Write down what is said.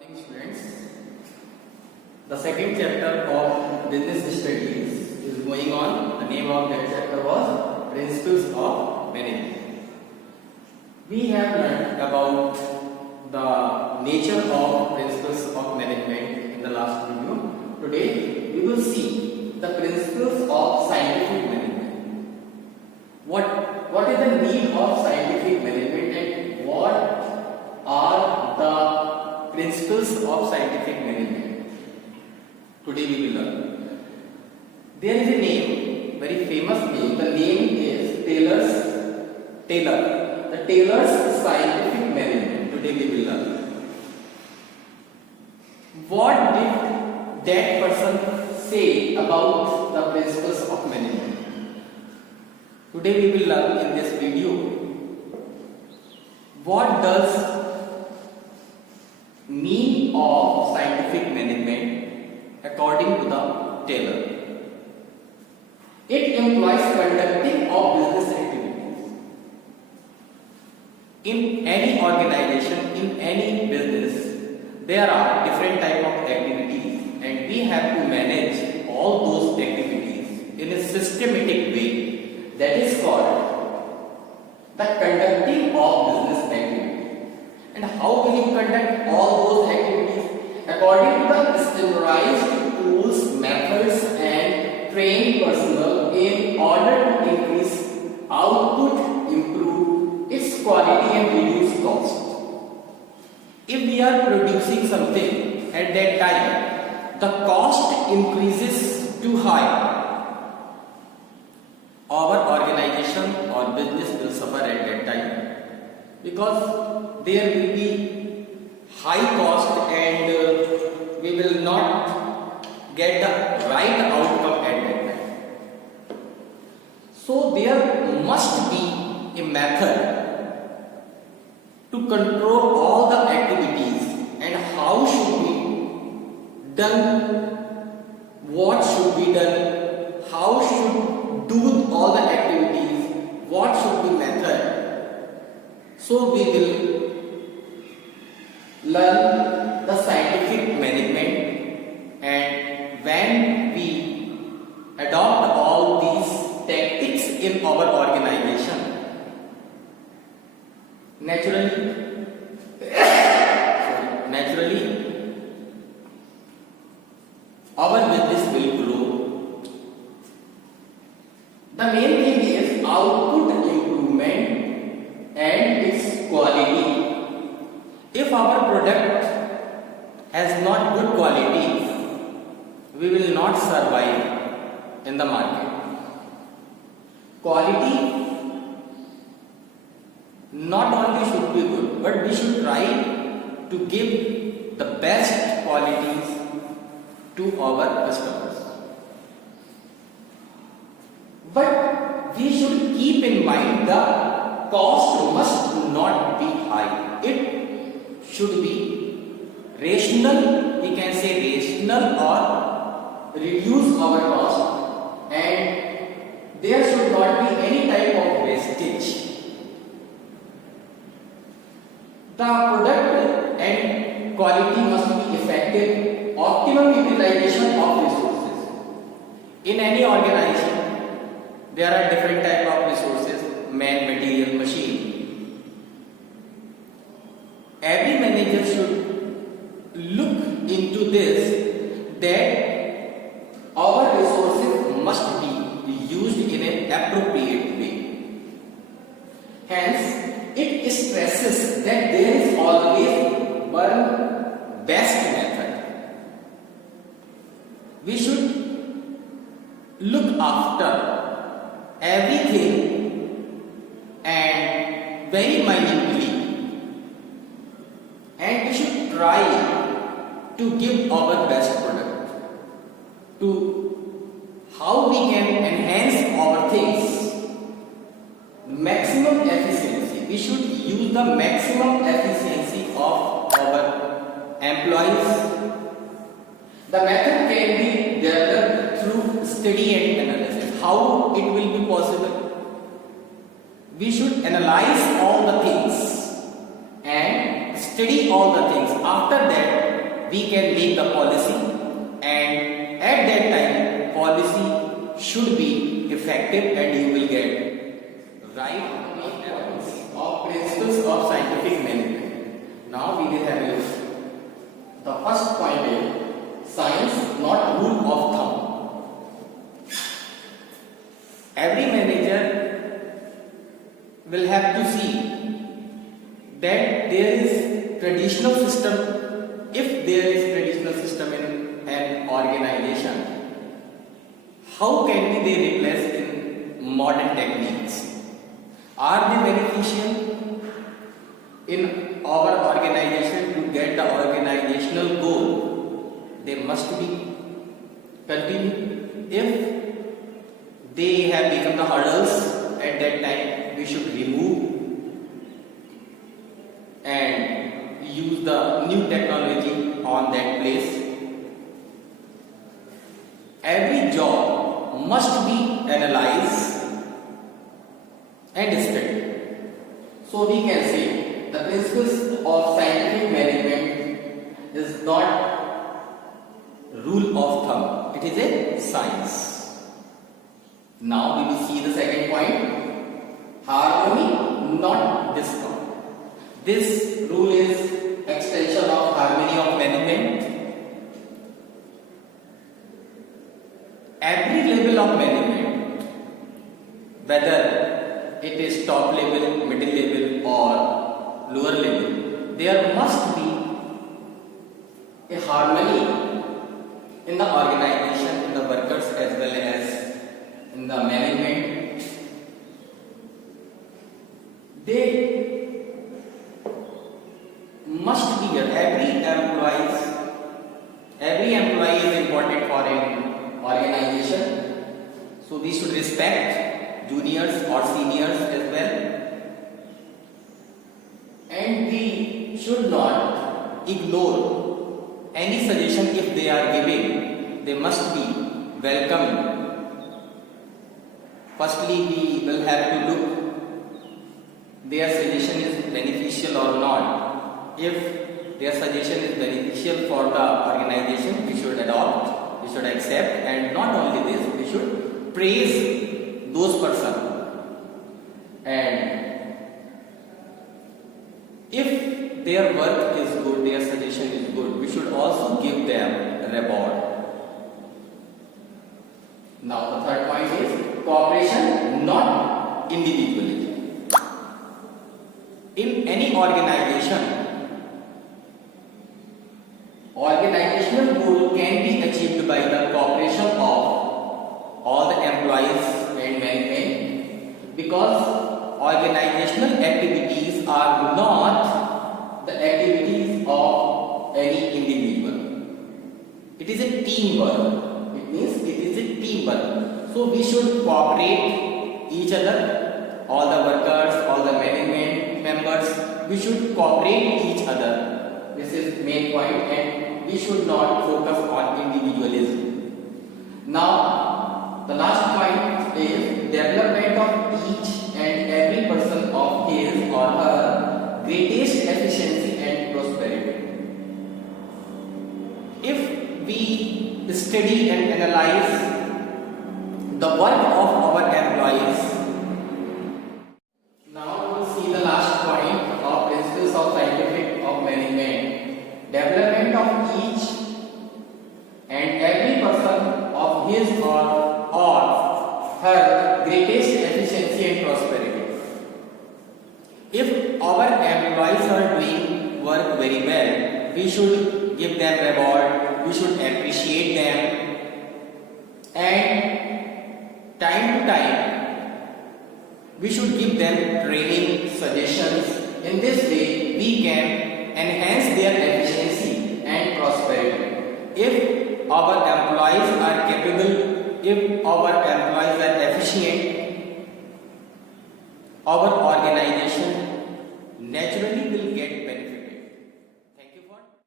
Morning students. The second chapter of business studies is going on. The name of that chapter was Principles of Management. We have learned about the nature of principles of management in the last video. Today we will see the principles of scientific management. What is the need of scientific management and what are the principles of scientific management? Today we will learn. There is a name, very famous name. The name is Taylor. The Taylor's scientific management. Today we will learn. What did that person say about the principles of management? Today we will learn in this video. What does mean of scientific management according to the Taylor? It implies conducting of business activities. In any organization, in any business, there are different type of activities and we have to manage all those activities in a systematic way. That is called the conducting of business activity. And how will you conduct all those activities? According to the standardized tools, methods and trained personnel in order to increase output, improve its quality and reduce cost. If we are producing something at that time, the cost increases too high, our organization or business will suffer at that time because there will be high cost and we will not get the right outcome at that time. So there must be a method to control all the activities and how should be done, what should be done, how should do all the activities, what should be method. So we will learn the scientific management, and when we adopt all these tactics in our organization, naturally our business will grow. The main thing is output improvement and its quality. If our product has not good quality, we will not survive in the market. Quality not only should be good, but we should try to give the best qualities to our customers. But we should keep in mind the cost must not be high. It should be rational, we can say rational or reduce our cost, and there should not be any type of wastage. The product and quality must be effective, optimum utilization of resources. In any organization, there are different type of resources, man, material, machine. Every manager should look into this, that our resources must be used in an appropriate way. Hence, it stresses that there is always one best method. We should look after everything and very minutely, and we should try to give our best product. To how we can enhance our things, maximum efficiency. We should use the maximum efficiency of our employees. The method can be developed through study and analysis. How it will be possible? We should analyze all the things and study all the things. After that, we can make the policy, and at that time policy should be effective and you will get right of principles of scientific management. Now we will have a look. The first point is science, not rule of thumb. Every manager will have to see that there is traditional system. If there is traditional system in an organization, how can be they replaced in modern techniques? Are they beneficial in our organization to get the organizational goal? They must be continued. If they have become the hurdles at that time, we should remove and use the new technology on that place. Every job must be analyzed and studied. So we can say the principles of scientific management is not rule of thumb. It is a science. Now we will see the second point. Harmony, not discord. This rule is extension of harmony of management. Every level of management, whether it is top level, middle level or lower level, there must be a harmony in the organization, in the workers as well as in the management. They must be here. Every employee is important for an organization. So we should respect juniors or seniors as well. And we should not ignore any suggestion if they are giving. They must be welcomed. Firstly, we will have to look their suggestion is beneficial or not. If their suggestion is beneficial for the organization, we should adopt, we should accept, and not only this, we should praise those persons. And if their work is good, their suggestion is good, we should also give them a reward. Now the third point is cooperation, not individualism. In any organization, organizational goal can be achieved by the cooperation of all the employees and management, because organizational activities are not the activities of any individual. It is a teamwork. It means it is a teamwork. So we should cooperate each other, all the workers, all the management members, we should cooperate each other. This is main point, and we should not focus on individualism. Now the last point is development of each and every person of his or her greatest efficiency and prosperity. If we study and analyze the work of our employees, development of each and every person of his or her greatest efficiency and prosperity. If our employees are doing work very well, we should give them reward, we should appreciate them, and time to time we should give them training, suggestions. In this way we can enhance their efficiency and prosperity. If our employees are capable, if our employees are efficient, our organization naturally